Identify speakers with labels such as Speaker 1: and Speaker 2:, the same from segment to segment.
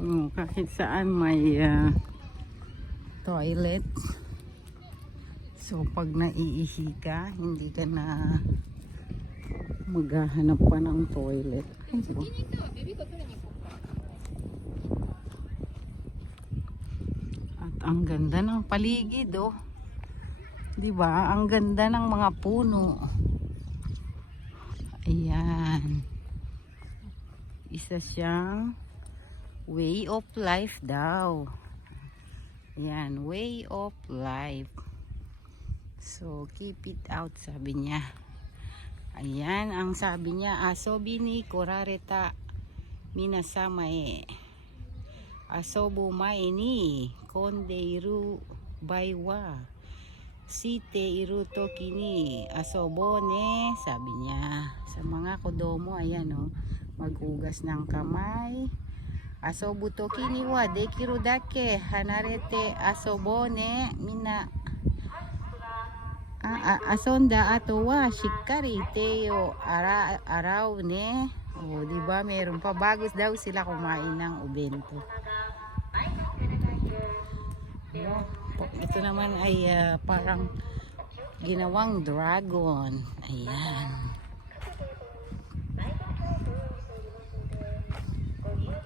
Speaker 1: Oh, kahit saan may uh, toilet. So pag naiihi ka, hindi ka na maghahanap pa ng toilet. At ang ganda ng paligid oh. 'Di ba? Ang ganda ng mga puno. Ayan. Isa siyang way of life daw. Ayan, way of life. So, keep it out, sabi niya. Ayan, ang sabi niya, asobi ni korareta minasamae. Asobo mae ni kondeiru baiwa. Site iru toki ni asobo ne, sabi niya. Sa mga kodomo, ayan o, maghugas ng kamay. Asobu toki ni wa dekiru dake hanarete asobo ne mina Ah, ah, asonda ato wa shikari teo ara araw ne. Oh, di ba meron pa bagos daw sila kumain ng ubento. Ito naman ay ah, parang ginawang dragon. Ayan. Ayan, ah. Ang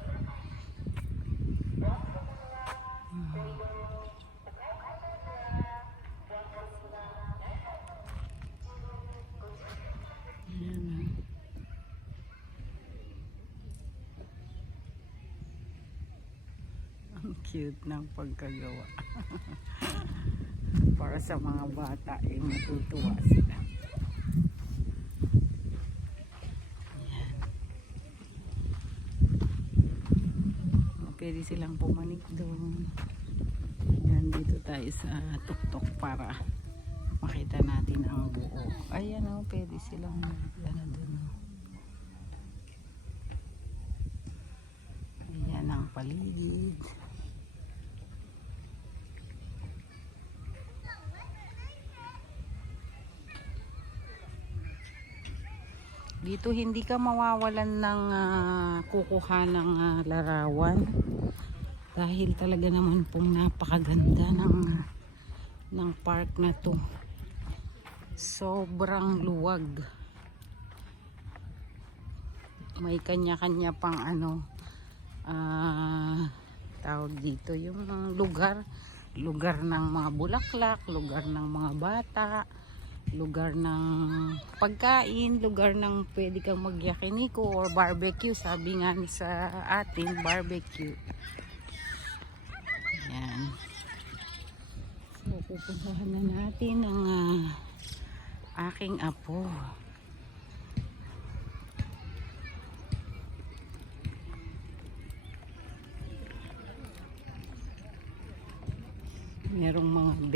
Speaker 1: cute ng pagkagawa. Para sa mga bata, eh, matutuwa sila. Ayan. Pwede silang pumanik doon. Yan, dito tayo sa tuktok para makita natin ang buo. Ayan o, pwede silang ano doon. Ayan ang paligid. Dito hindi ka mawawalan ng ah, kukuha ng ah, larawan. Dahil talaga naman pong napakaganda ng ng park na to. Sobrang luwag. May kanya-kanya pang ano ah tawag dito yung lugar lugar ng mga bulaklak, lugar ng mga bata, lugar ng pagkain, lugar ng pwede kang magyakiniko or barbecue. Sabi nga ni sa atin, barbecue. Yan. So, pupuntahan na natin ang ah, aking apo. Merong mga